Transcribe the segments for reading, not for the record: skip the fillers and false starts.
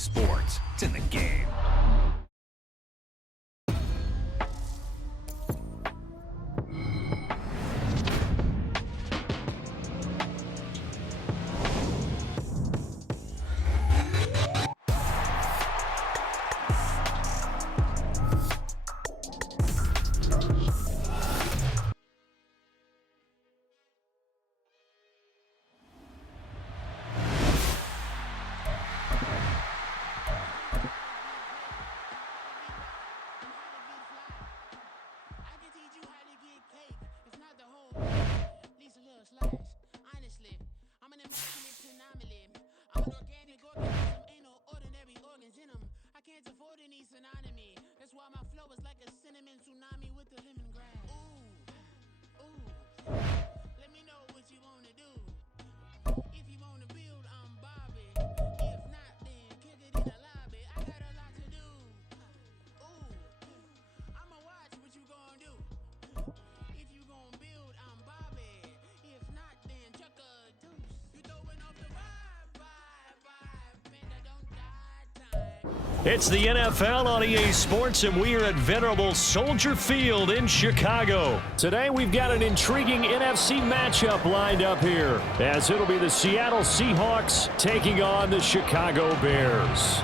sports. It's in the game. It's the NFL on EA Sports, and we are at venerable Soldier Field in Chicago. Today, we've got an intriguing NFC matchup lined up here, as it'll be the Seattle Seahawks taking on the Chicago Bears.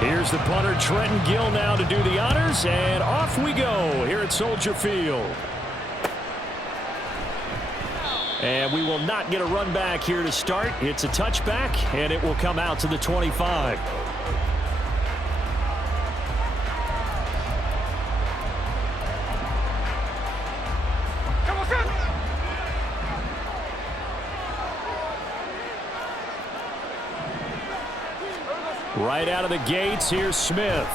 Here's the punter, Trenton Gill, now to do the honors, and off we go here at Soldier Field. And we will not get a run back here to start. It's a touchback, and it will come out to the 25. Right out of the gates, here's Smith.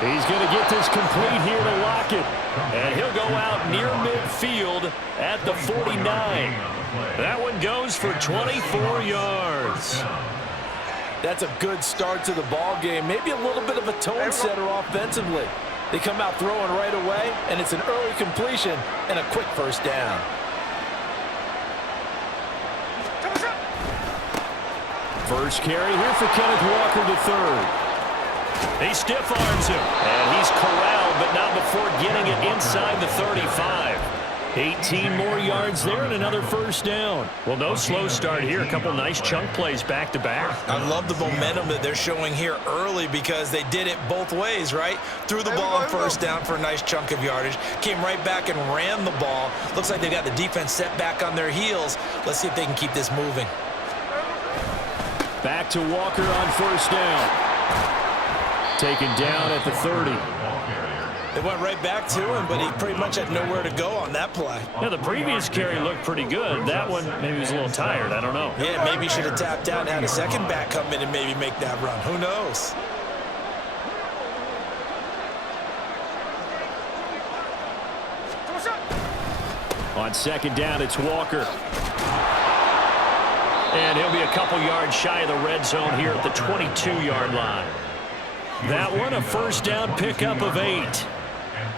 He's going to get this complete here to lock it. And he'll go out near midfield at the 49. That one goes for 24 yards. That's a good start to the ball game. Maybe a little bit of a tone setter offensively. They come out throwing right away, and it's an early completion and a quick first down. First carry here for Kenneth Walker III. He stiff arms him, and he's corralled, but not before getting it inside the 35. 18 more yards there and another first down. Well, no slow start here. A couple nice chunk plays back to back. I love the momentum that they're showing here early because they did it both ways, right? Threw the ball on first down for a nice chunk of yardage, came right back and ran the ball. Looks like they got the defense set back on their heels. Let's see if they can keep this moving. Back to Walker on first down. Taken down at the 30. They went right back to him, but he pretty much had nowhere to go on that play. Yeah, the previous carry looked pretty good. That one, maybe he was a little tired. I don't know. Yeah, maybe he should have tapped out and had a second back come in and maybe make that run. Who knows? On second down, it's Walker. And he'll be a couple yards shy of the red zone here at the 22-yard line. That one, a first down pickup of 8.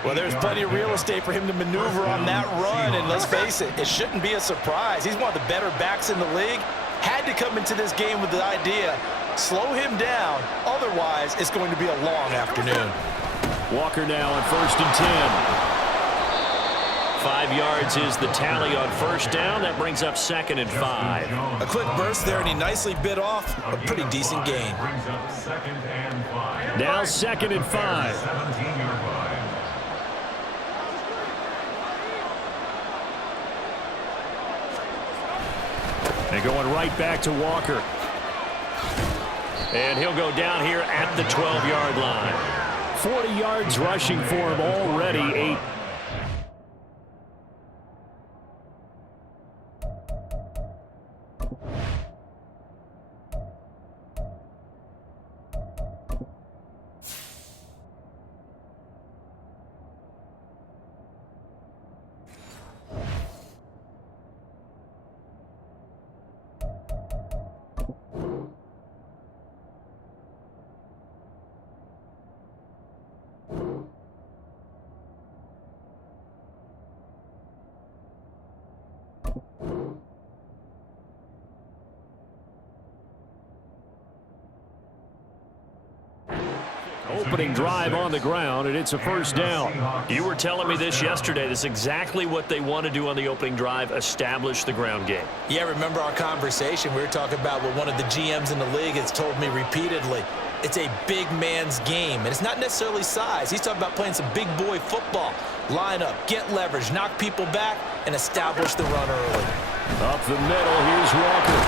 Well, there's plenty of real estate for him to maneuver on that run, and let's face it, it shouldn't be a surprise. He's one of the better backs in the league. Had to come into this game with the idea, slow him down, otherwise it's going to be a long afternoon. Walker now on first and 10. 5 yards is the tally on first down. That brings up second and 5. A quick burst there, and he nicely bit off a pretty decent gain. Now second and 5. And going right back to Walker. And he'll go down here at the 12-yard line. 40 yards rushing for him already. 8. Opening drive on the ground, and it's a first down. You were telling me this yesterday. This is exactly what they want to do on the opening drive, establish the ground game. Yeah, remember our conversation? We were talking about what one of the GMs in the league has told me repeatedly. It's a big man's game, and it's not necessarily size. He's talking about playing some big boy football. Line up, get leverage, knock people back, and establish the run early. Up the middle, here's Walker.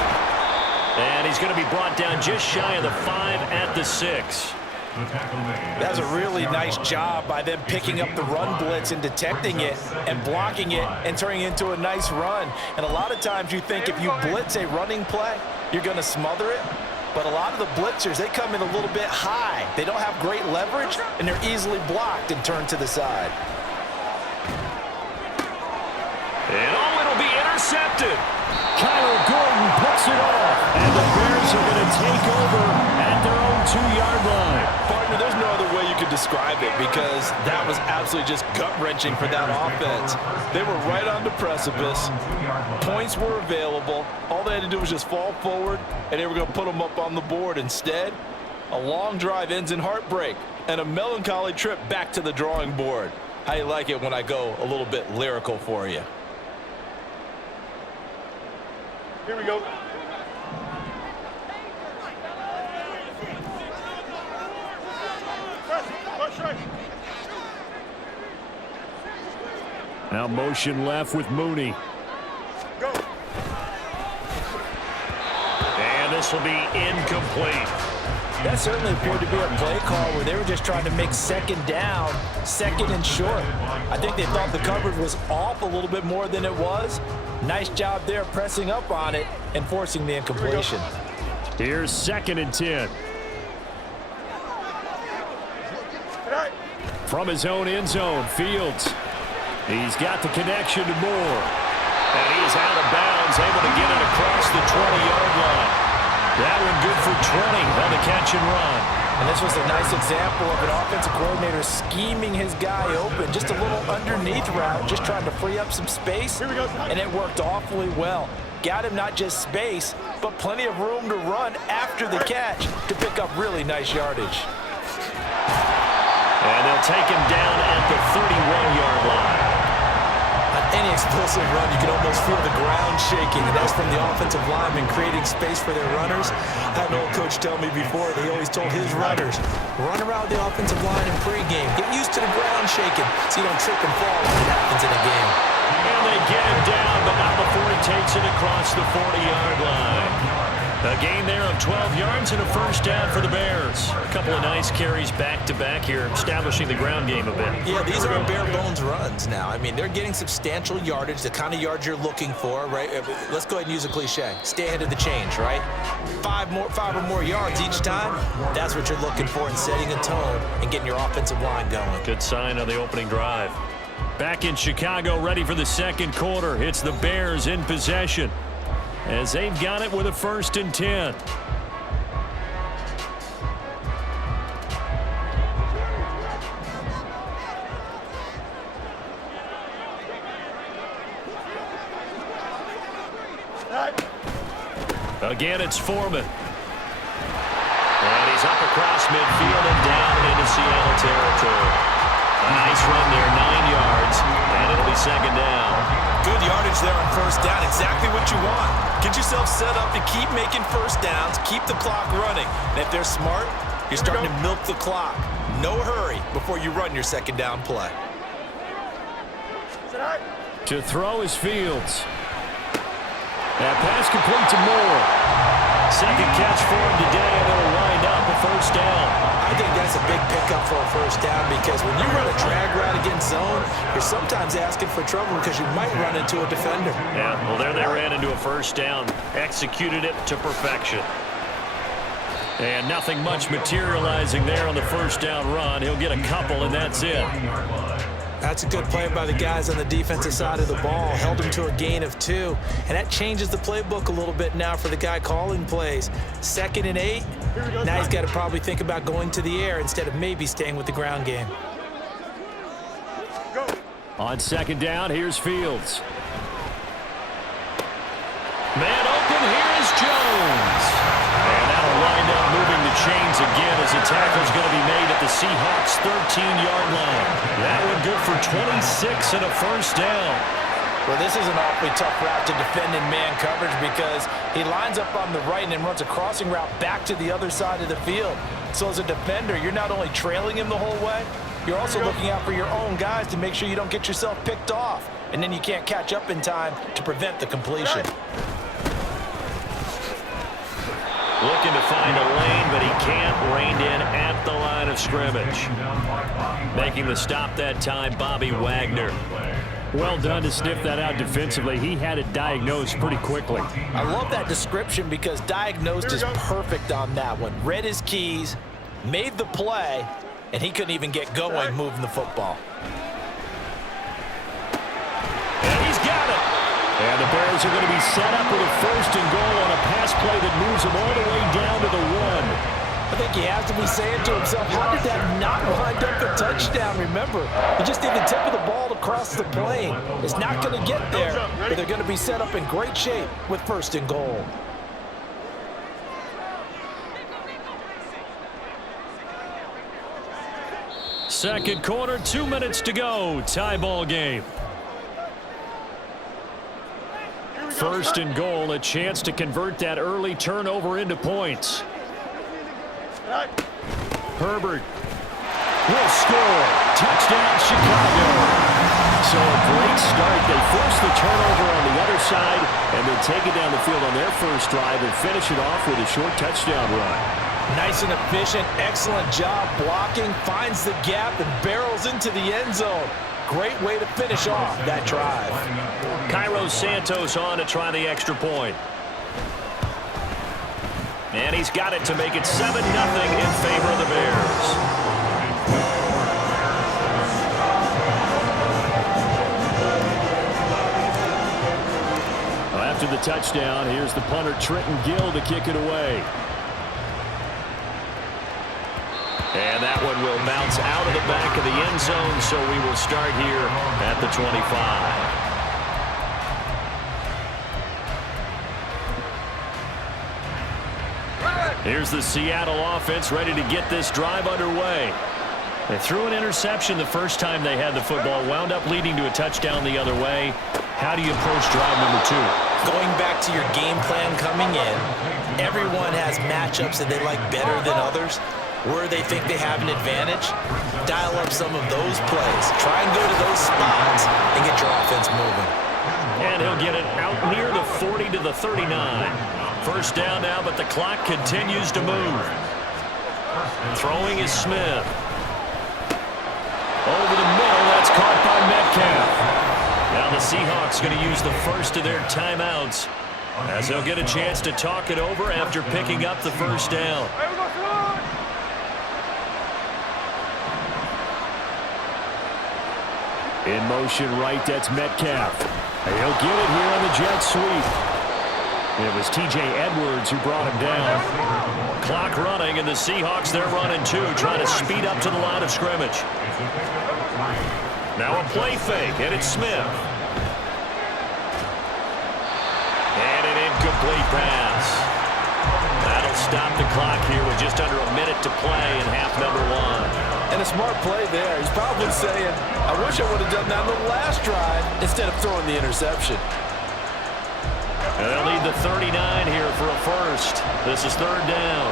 And he's going to be brought down just shy of the 5 at the 6. That's a really nice job by them picking up the run blitz and detecting it and blocking it and turning it into a nice run. And a lot of times you think if you blitz a running play, you're going to smother it. But a lot of the blitzers, they come in a little bit high. They don't have great leverage, and they're easily blocked and turned to the side. And it'll be intercepted. Kyler Gordon picks it off, and the Bears are going to take over at their own 2-yard line. Partner, there's no other way you could describe it because that was absolutely just gut-wrenching for that offense. They were right on the precipice. Points were available. All they had to do was just fall forward, and they were going to put them up on the board. Instead, a long drive ends in heartbreak and a melancholy trip back to the drawing board. How you like it when I go a little bit lyrical for you? Here we go. Now motion left with Mooney. Go. And this will be incomplete. That certainly appeared to be a play call where they were just trying to make second down, second and short. I think they thought the coverage was off a little bit more than it was. Nice job there pressing up on it and forcing the incompletion. Here's 2nd and 10. From his own end zone, Fields. He's got the connection to Moore. And he's out of bounds, able to get it across the 20-yard line. That one good for 20 on the catch and run. And this was a nice example of an offensive coordinator scheming his guy open. Just a little underneath route, just trying to free up some space. And it worked awfully well. Got him not just space, but plenty of room to run after the catch to pick up really nice yardage. And they'll take him down at the 31-yard line. On any explosive run, you can almost feel the ground shaking, and that's from the offensive linemen creating space for their runners. I had an old coach tell me before, they always told his runners, run around the offensive line in pregame. Get used to the ground shaking so you don't trip and fall when it happens in a game. And they get him down, but not before he takes it across the 40-yard line. A gain there of 12 yards and a first down for the Bears. A couple of nice carries back-to-back here, establishing the ground game a bit. Yeah, these are bare-bones runs now. I mean, they're getting substantial yardage, the kind of yards you're looking for, right? Let's go ahead and use a cliche. Stay ahead of the change, right? Five or more yards each time, that's what you're looking for in setting a tone and getting your offensive line going. Good sign on the opening drive. Back in Chicago, ready for the second quarter. It's the Bears in possession, as they've got it with a 1st and 10. Again, it's Foreman. And he's up across midfield and down into Seattle territory. A nice run there, 9 yards, and it'll be 2nd down. Good yardage there on first down, exactly what you want. Get yourself set up to keep making first downs, keep the clock running. And if they're smart, you're starting to milk the clock. No hurry before you run your second down play. To throw is Fields. That pass complete to Moore. Second catch for him today, and it'll wind up a first down. I think that's a big pickup for a first down because when you run a drag route against zone, you're sometimes asking for trouble because you might run into a defender. Yeah, well, there they ran into a first down. Executed it to perfection. And nothing much materializing there on the first down run. He'll get a couple, and that's it. That's a good play by the guys on the defensive side of the ball. Held him to a gain of 2. And that changes the playbook a little bit now for the guy calling plays. 2nd and 8. Now he's got to probably think about going to the air instead of maybe staying with the ground game. On 2nd down, here's Fields. Man open, here is Jones. And that'll wind up moving the chains again as the tackle's going to be made at the Seahawks 13-yard line. That one good for 26 and a first down. Well, this is an awfully tough route to defend in man coverage because he lines up on the right and then runs a crossing route back to the other side of the field. So as a defender, you're not only trailing him the whole way, you're also looking out for your own guys to make sure you don't get yourself picked off. And then you can't catch up in time to prevent the completion. Looking to find a lane, but he can't. Reined in at the line of scrimmage. Making the stop that time, Bobby Wagner. Well done to sniff that out defensively. He had it diagnosed pretty quickly. I love that description because diagnosed is perfect on that one. Read his keys, made the play, and he couldn't even get going moving the football. And he's got it. And the Bears are going to be set up with a first and goal on a pass play that moves them all the way down to the 1. I think he has to be saying to himself, how did that not wind up a touchdown? Remember, he just did the tip of the ball to cross the plane. It's not going to get there, but they're going to be set up in great shape with first and goal. Second quarter, 2 minutes to go. Tie ball game. First and goal, a chance to convert that early turnover into points. Herbert will score. Touchdown, Chicago. So a great start. They force the turnover on the other side and then take it down the field on their first drive and finish it off with a short touchdown run. Nice and efficient, excellent job blocking, finds the gap and barrels into the end zone. Great way to finish off that drive. Cairo Santos on to try the extra point. And he's got it to make it 7-0 in favor of the Bears. Well, after the touchdown, here's the punter Trenton Gill to kick it away. And that one will bounce out of the back of the end zone, so we will start here at the 25. Here's the Seattle offense ready to get this drive underway. They threw an interception the first time they had the football, wound up leading to a touchdown the other way. How do you approach drive number 2? Going back to your game plan coming in, everyone has matchups that they like better than others. Where they think they have an advantage, dial up some of those plays. Try and go to those spots and get your offense moving. And he'll get it out near the 40 to the 39. First down now, but the clock continues to move. Throwing is Smith. Over the middle, that's caught by Metcalf. Now the Seahawks going to use the first of their timeouts as they'll get a chance to talk it over after picking up the first down. In motion right, that's Metcalf. He'll get it here on the jet sweep. It was T.J. Edwards who brought him down. Clock running, and the Seahawks, they're running too, trying to speed up to the line of scrimmage. Now a play fake, and it's Smith. And an incomplete pass. That'll stop the clock here with just under a minute to play in half number 1. And a smart play there. He's probably saying, I wish I would have done that on the last drive instead of throwing the interception. And they'll need the 39 here for a first. This is third down.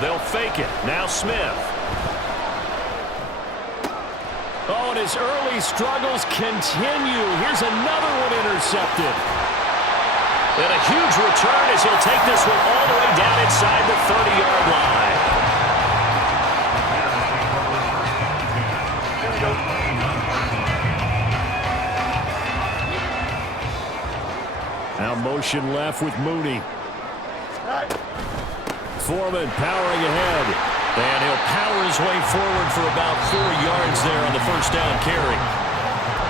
They'll fake it. Now Smith. Oh, and his early struggles continue. Here's another one intercepted. And a huge return as he'll take this one all the way down inside the 30-yard line. Now motion left with Mooney. Foreman powering ahead. And he'll power his way forward for about 4 yards there on the first down carry.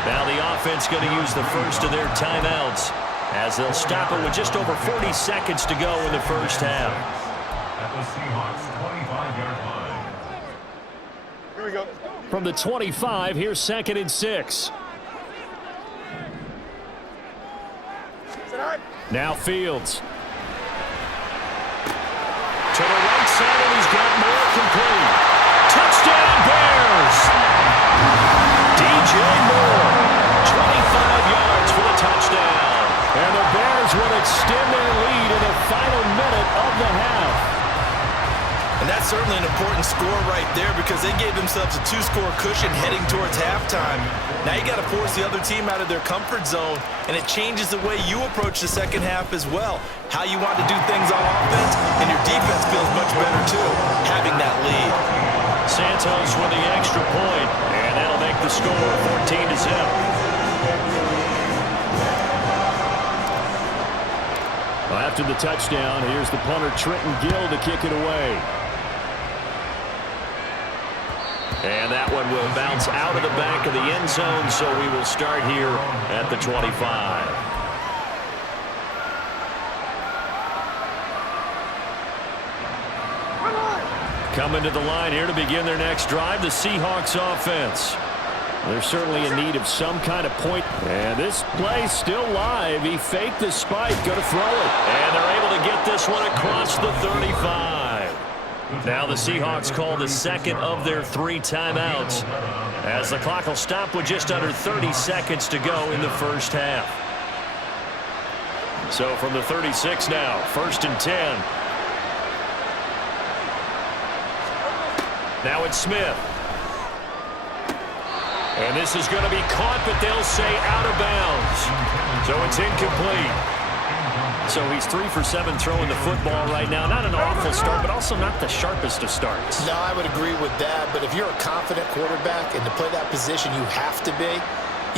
Now the offense going to use the first of their timeouts as they'll stop it with just over 40 seconds to go in the first half. At the Seahawks 25-yard line. Here we go. From the 25, here's 2nd and 6. Now Fields. To the right side, and he's got more complete. Touchdown, Bears! DJ Moore, 25 yards for the touchdown. And the Bears will extend their lead in the final minute of the half. And that's certainly an important score right there because they gave themselves a 2-score cushion heading towards halftime. Now you got to force the other team out of their comfort zone, and it changes the way you approach the second half as well. How you want to do things on offense, and your defense feels much better too, having that lead. Santos with the extra point, and that'll make the score 14-0. Well, after the touchdown, here's the punter Trenton Gill to kick it away. And that one will bounce out of the back of the end zone, so we will start here at the 25. Coming to the line here to begin their next drive, the Seahawks offense. They're certainly in need of some kind of point. And this play's still live. He faked the spike, going to throw it. And they're able to get this one across the 35. Now the Seahawks call the second of their 3 timeouts, as the clock will stop with just under 30 seconds to go in the first half. So from the 36 now, 1st and 10. Now it's Smith. And this is going to be caught, but they'll say out of bounds. So it's incomplete. So he's 3 for 7 throwing the football right now. Not an awful start, but also not the sharpest of starts. No, I would agree with that. But if you're a confident quarterback and to play that position, you have to be.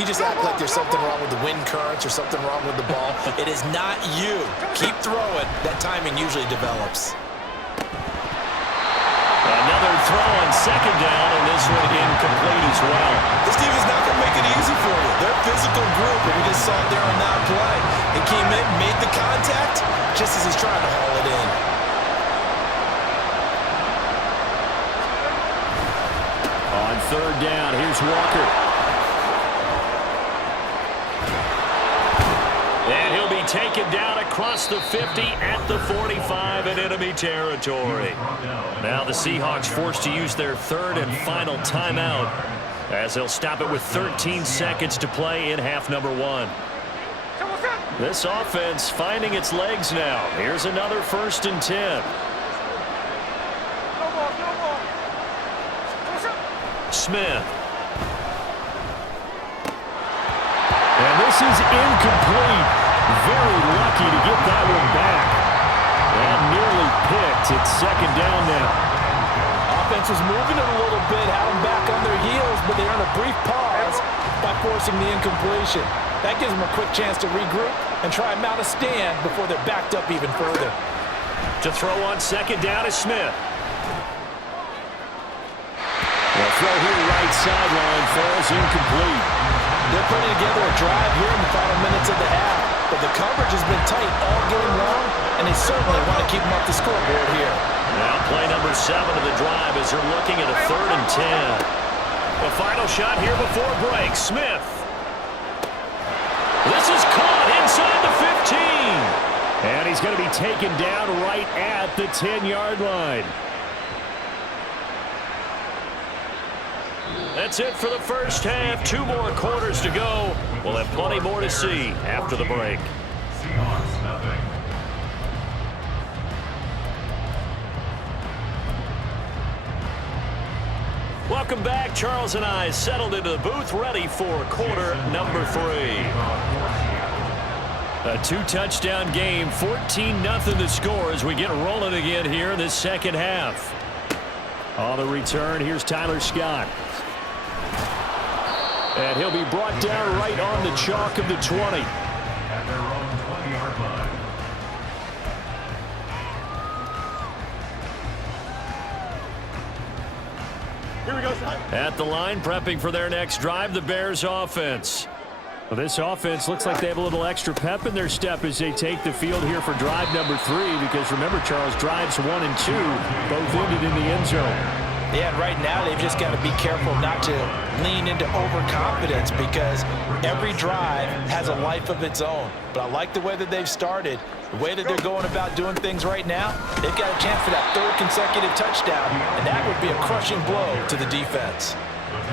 You just act like there's something wrong with the wind currents or something wrong with the ball. It is not you. Keep throwing. That timing usually develops. Another throw on 2nd down, and this one incomplete as well. This team is not going to make it easy for you. They're a physical group, and we just saw it there on that play. It came in, made the contact, just as he's trying to haul it in. On 3rd down, here's Walker. And he'll be taken down across the 50 at the 45 in enemy territory. Now the Seahawks forced to use their 3rd and final timeout, as they'll stop it with 13 seconds to play in half number 1. This offense finding its legs now. Here's another 1st and 10. Smith. And this is incomplete. Very lucky to get that one back. And nearly picked. It's 2nd down now. Offense was moving it a little bit, had them back on their heels, but they earned a brief pause by forcing the incompletion. That gives them a quick chance to regroup and try and mount a stand before they're backed up even further. To throw on 2nd down is Smith. The throw here right sideline falls incomplete. They're putting together a drive here in the final minutes of the half, but the coverage has been tight all game long, and they certainly want to keep them off the scoreboard here. Now play number 7 of the drive as they're looking at a 3rd and 10. The final shot here before break. Smith. This is caught inside the 15. And he's going to be taken down right at the 10-yard line. That's it for the first half. 2 more quarters to go. We'll have plenty more to see after the break. Seahawks nothing. Welcome back. Charles and I settled into the booth, ready for quarter number 3. A 2-touchdown game, 14-0 the score as we get rolling again here in this second half. On the return, here's Tyler Scott. And he'll be brought down right on the chalk of the 20. At their own 20-yard line. At the line, prepping for their next drive, the Bears offense. Well, this offense looks like they have a little extra pep in their step as they take the field here for drive number 3, because remember, Charles, drives 1 and 2 both ended in the end zone. Yeah, and right now they've just got to be careful not to lean into overconfidence because every drive has a life of its own. But I like the way that they've started, the way that they're going about doing things right now. They've got a chance for that third consecutive touchdown, and that would be a crushing blow to the defense.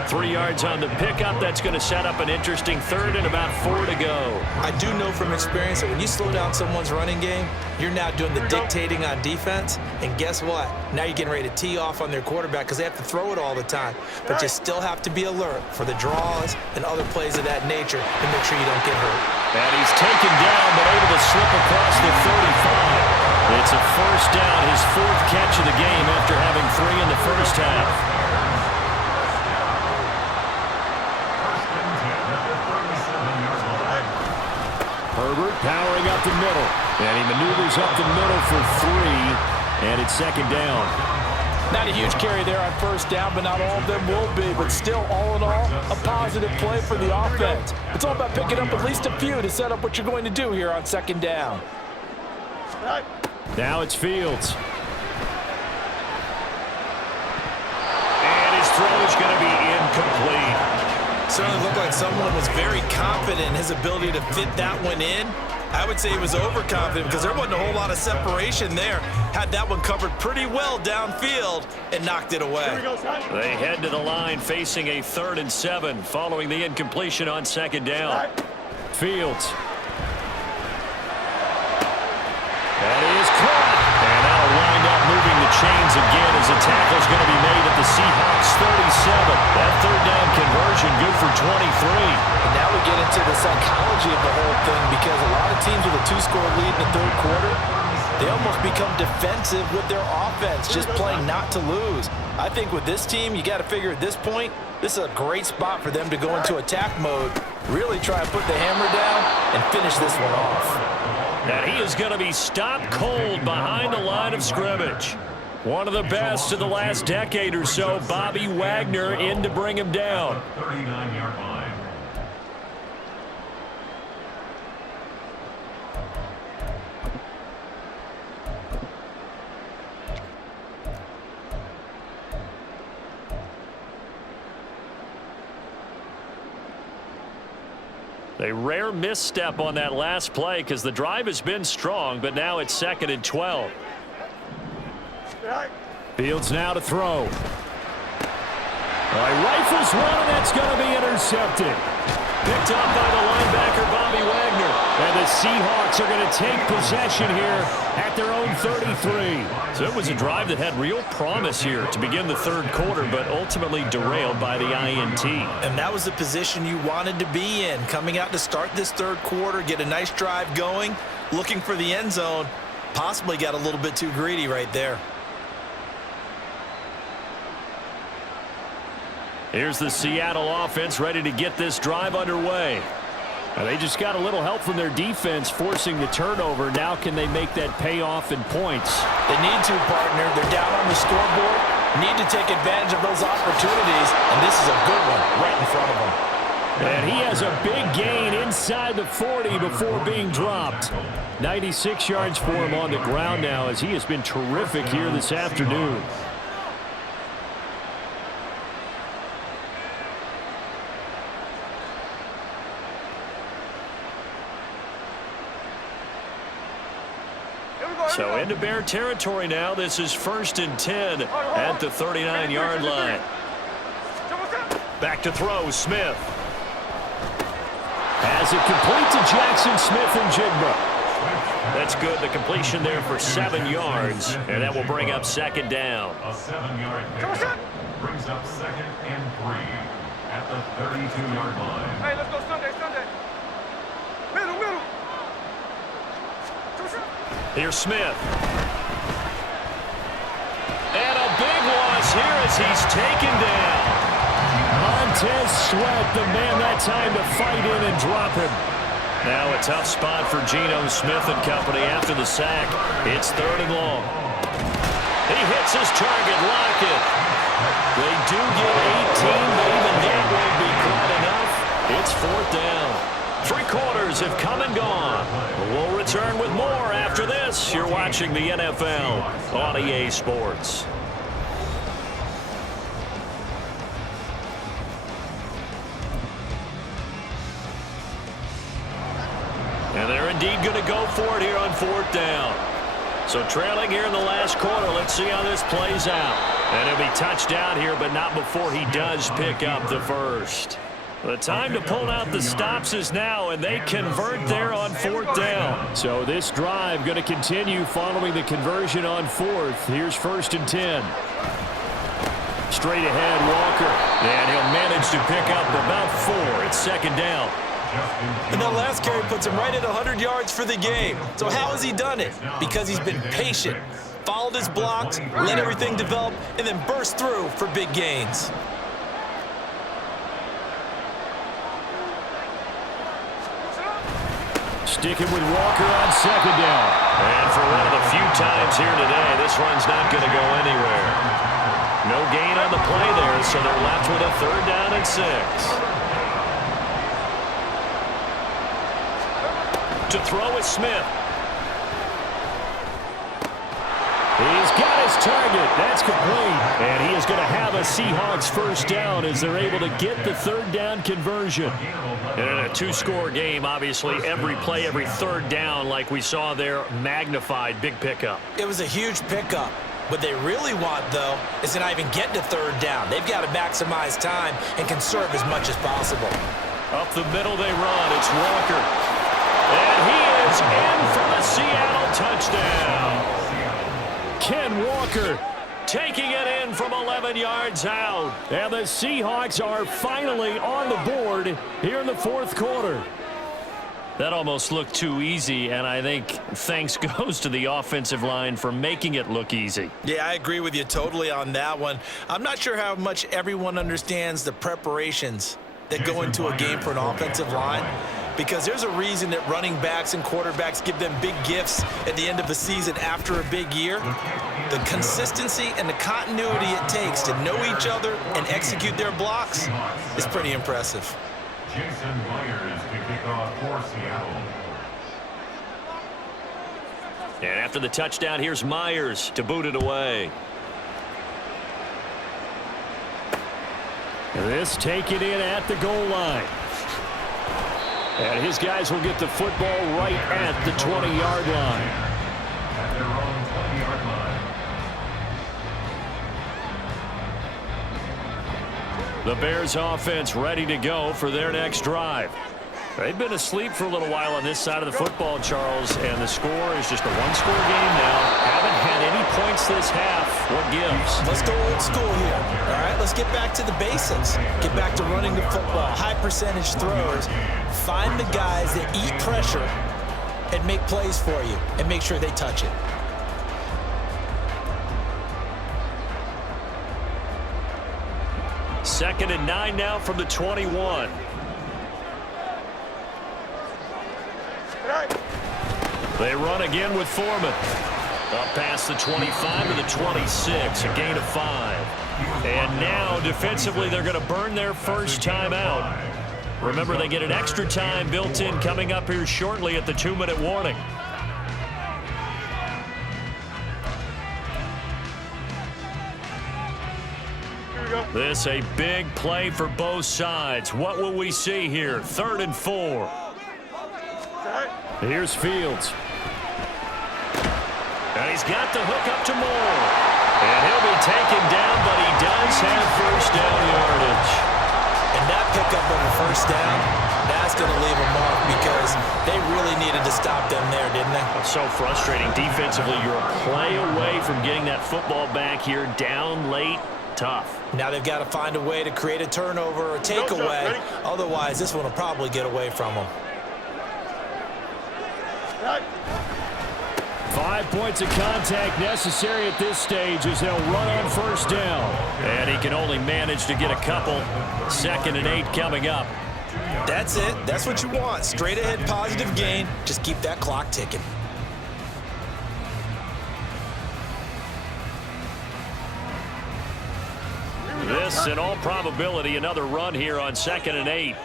3 yards on the pickup. That's going to set up an interesting third and about 4 to go. I do know from experience that when you slow down someone's running game, you're now doing the dictating on defense. And guess what? Now you're getting ready to tee off on their quarterback because they have to throw it all the time. But you still have to be alert for the draws and other plays of that nature to make sure you don't get hurt. And he's taken down but able to slip across the 35. It's a first down, his 4th catch of the game after having 3 in the first half. Herbert powering up the middle. And he maneuvers up the middle for 3. And it's 2nd down. Not a huge carry there on first down, but not all of them will be. But still, all in all, a positive play for the offense. It's all about picking up at least a few to set up what you're going to do here on 2nd down. Now it's Fields. And his throw is going to be incomplete. Certainly looked like someone was very confident in his ability to fit that one in. I would say he was overconfident because there wasn't a whole lot of separation there. Had that one covered pretty well downfield and knocked it away. They head to the line facing a 3rd and 7 following the incompletion on 2nd down. Fields. That is caught. And that'll wind up moving the chains again as a tackle's going to be made at the Seahawks 37. That 3rd down conversion good for 23. And now we get into the psychology of the whole thing because a lot of teams with a 2-score lead in the 3rd quarter, they almost become defensive with their offense, just playing not to lose. I think with this team, you got to figure at this point, this is a great spot for them to go into attack mode, really try and put the hammer down and finish this one off. And he is going to be stopped cold behind the line of scrimmage. One of the best of the last decade or so, Bobby Wagner in to bring him down. 39-yard line. A rare misstep on that last play because the drive has been strong, but now it's 2nd and 12. Fields now to throw. Rifles one, and that's going to be intercepted. Picked up by the linebacker, Bobby Wagner. And the Seahawks are going to take possession here at their own 33. So it was a drive that had real promise here to begin the 3rd quarter, but ultimately derailed by the INT. And that was the position you wanted to be in, coming out to start this 3rd quarter, get a nice drive going, looking for the end zone. Possibly got a little bit too greedy right there. Here's the Seattle offense ready to get this drive underway. And they just got a little help from their defense forcing the turnover. Now can they make that pay off in points? They need to, partner. They're down on the scoreboard. Need to take advantage of those opportunities, and this is a good one right in front of them. And he has a big gain inside the 40 before being dropped. 96 yards for him on the ground now as he has been terrific here this afternoon. So into Bear territory now. This is 1st and 10 at the 39-yard line. Back to throw, Smith. Has it complete to Jackson Smith and Jigba. That's good. The completion there for 7 yards, and that will bring up 2nd down. A 7-yard pickup brings up 2nd and 3 at the 32-yard line. Hey, let's go Sunday. Middle. Here's Smith. And a big loss here as he's taken down. Montez Sweat, the man that time to fight in and drop him. Now a tough spot for Geno Smith and company after the sack. It's 3rd and long. He hits his target, Lockett. They do get 18, but even that won't be quite enough. It's 4th down. 3 quarters have come and gone. We'll return with more after this. You're watching the NFL on EA Sports. And they're indeed going to go for it here on 4th down. So trailing here in the last quarter. Let's see how this plays out. And it'll be touchdown here, but not before he does pick up the first. The time to pull out the stops is now, and they convert there on 4th down. So this drive going to continue following the conversion on 4th. Here's 1st and 10. Straight ahead, Walker. And he'll manage to pick up about 4. It's 2nd down. And that last carry puts him right at 100 yards for the game. So how has he done it? Because he's been patient, followed his blocks, let everything develop, and then burst through for big gains. Sticking with Walker on 2nd down. And for one of the few times here today, this run's not going to go anywhere. No gain on the play there, so they're left with a 3rd down and 6. To throw is Smith. He's got his target. That's complete. And he is going to have a Seahawks 1st down as they're able to get the 3rd down conversion. And in a 2-score game, obviously, every play, every 3rd down, like we saw there, magnified. Big pickup. It was a huge pickup. What they really want, though, is to not even get to 3rd down. They've got to maximize time and conserve as much as possible. Up the middle they run. It's Walker. And he is in for the Seattle touchdown. Ken Walker taking it in from 11 yards out. And the Seahawks are finally on the board here in the 4th quarter. That almost looked too easy, and I think thanks goes to the offensive line for making it look easy. Yeah, I agree with you totally on that one. I'm not sure how much everyone understands the preparations that go into a game for an offensive line, because there's a reason that running backs and quarterbacks give them big gifts at the end of the season after a big year. The consistency and the continuity it takes to know each other and execute their blocks is pretty impressive. Jason Myers to kick off for Seattle. And after the touchdown, here's Myers to boot it away. This taken in at the goal line. And his guys will get the football right at the 20-yard line. At their own 20-yard line. The Bears offense ready to go for their next drive. They've been asleep for a little while on this side of the football, Charles, and the score is just a 1-score game now. Haven't had any points this half. What gives? Let's go old school here. All right, let's get back to the basics. Get back to running the football, high percentage throws. Find the guys that eat pressure and make plays for you and make sure they touch it. Second and 9 now from the 21. They run again with Foreman. Up past the 25 to the 26, a gain of 5. And now, defensively, they're going to burn their first time out. Remember, they get an extra time built in coming up here shortly at the 2-minute warning. This a big play for both sides. What will we see here? 3rd and 4. Here's Fields. And he's got the hook up to Moore. And he'll be taken down, but he does have first down yardage. And that pickup of a first down, that's going to leave a mark because they really needed to stop them there, didn't they? It's so frustrating. Defensively, you're a play away from getting that football back here down late. Tough. Now they've got to find a way to create a turnover or a takeaway. Otherwise, this one will probably get away from them. 5 points of contact necessary at this stage as they'll run on first down. And he can only manage to get a couple. 2nd and 8 coming up. That's it. That's what you want. Straight ahead positive gain. Just keep that clock ticking. This, in all probability, another run here on 2nd and 8.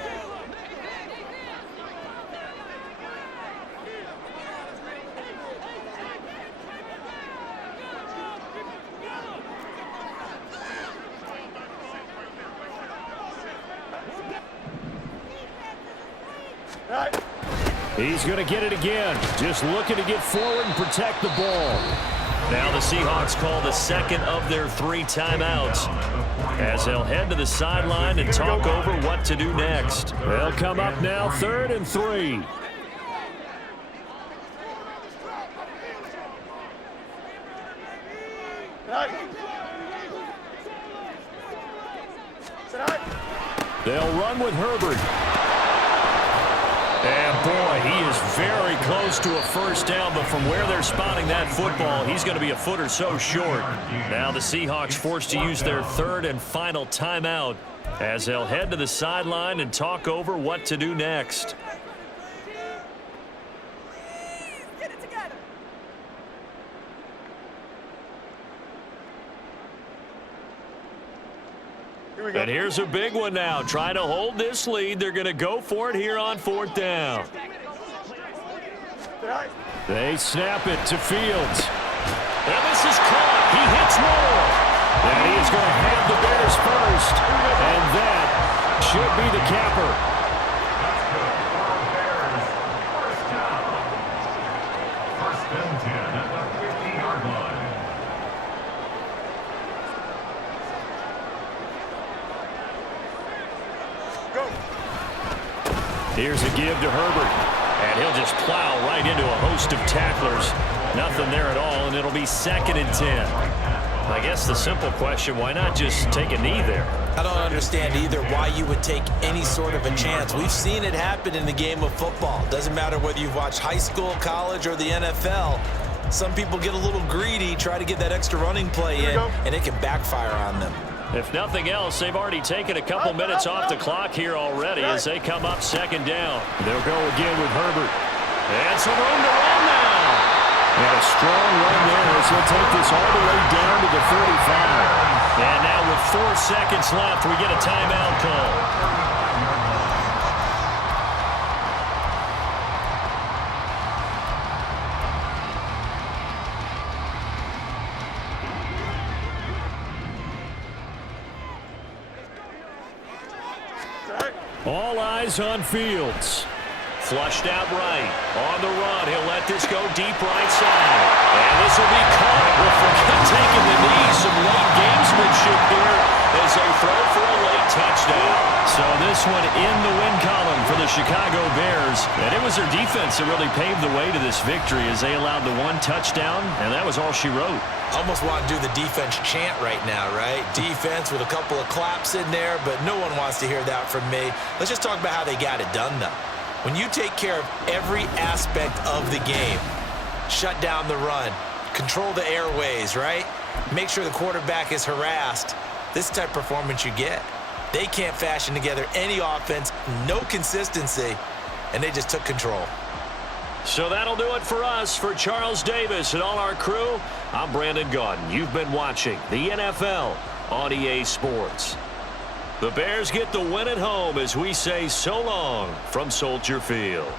He's going to get it again. Just looking to get forward and protect the ball. Now the Seahawks call the second of their 3 timeouts as they'll head to the sideline and talk over what to do next. They'll come up now 3rd and 3. They'll run with Herbert. And boy, he is very close to a first down, but from where they're spotting that football, he's going to be a foot or so short. Now the Seahawks forced to use their 3rd and final timeout as they'll head to the sideline and talk over what to do next. And here's a big one now. Trying to hold this lead. They're going to go for it here on 4th down. They snap it to Fields. And this is caught. He hits Moore. And he is going to have the Bears first. And that should be the capper. First down. 1st and 10 at the 50-yard line. Here's a give to Herbert. And he'll just plow right into a host of tacklers. Nothing there at all, and it'll be 2nd and 10. I guess the simple question, why not just take a knee there? I don't understand either why you would take any sort of a chance. We've seen it happen in the game of football. Doesn't matter whether you've watched high school, college, or the NFL. Some people get a little greedy, try to get that extra running play in, and it can backfire on them. If nothing else, they've already taken a couple minutes off the clock here already as they come up 2nd down. They'll go again with Herbert. And some room to run now. And a strong run there as he'll take this all the way down to the 35. And now with 4 seconds left, we get a timeout call. All eyes on Fields. Flushed out right. On the run. He'll let this go deep right side. And this will be caught. We'll forget taking the knee. Some late gamesmanship here as they throw for a late touchdown. So this one in the win column for the Chicago Bears. And it was their defense that really paved the way to this victory as they allowed the 1 touchdown, and that was all she wrote. Almost want to do the defense chant right now, right? Defense with a couple of claps in there, but no one wants to hear that from me. Let's just talk about how they got it done, though. When you take care of every aspect of the game, shut down the run, control the airways, right? Make sure the quarterback is harassed. This type of performance you get. They can't fashion together any offense, no consistency, and they just took control. So that'll do it for us. For Charles Davis and all our crew, I'm Brandon Gaudin. You've been watching the NFL on EA Sports. The Bears get the win at home as we say so long from Soldier Field.